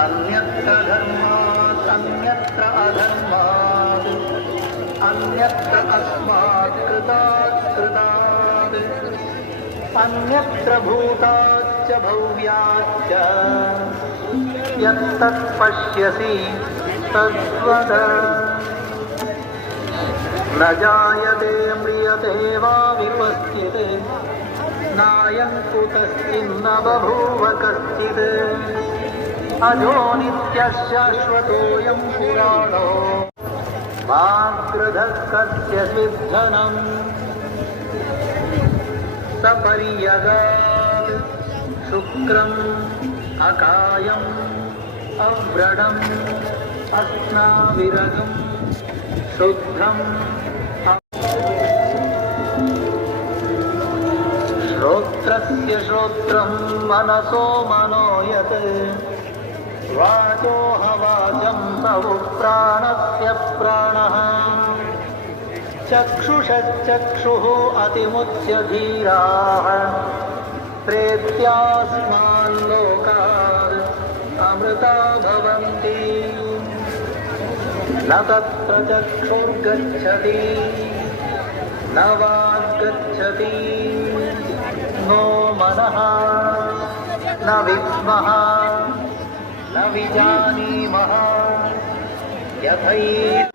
अन्यत्र धर्मात् अन्यत्र अधर्मात् अन्यत्र अस्मात् कृतात् कृतात् अन्यत्र भूताच्च भव्याच्च यत्तत् पश्यसि तद्वद न जायते म्रियते वा विपश्चित् नायं कुतश्चिन्न बभूव कश्चित् अजो नित्यः शाश्वतोऽयं पुराणो माग्रधः कस्यचित् धनम् सपर्यगात् शुक्रम् अकायम् अव्रणम् अस्नाविरगम् शुद्धम् श्रोत्रस्य श्रोत्रं मनसो मनो यत् वाचो हवाचं तव प्राणस्य प्राणः चक्षुषश्चक्षुः अतिमुच्य धीराः प्रेत्यास्मान् लोकात् अमृता भवन्ति न तत्र चक्षुर्गच्छति न वाग्गच्छति नो मनः न विद्मः न विजानीमः यथैव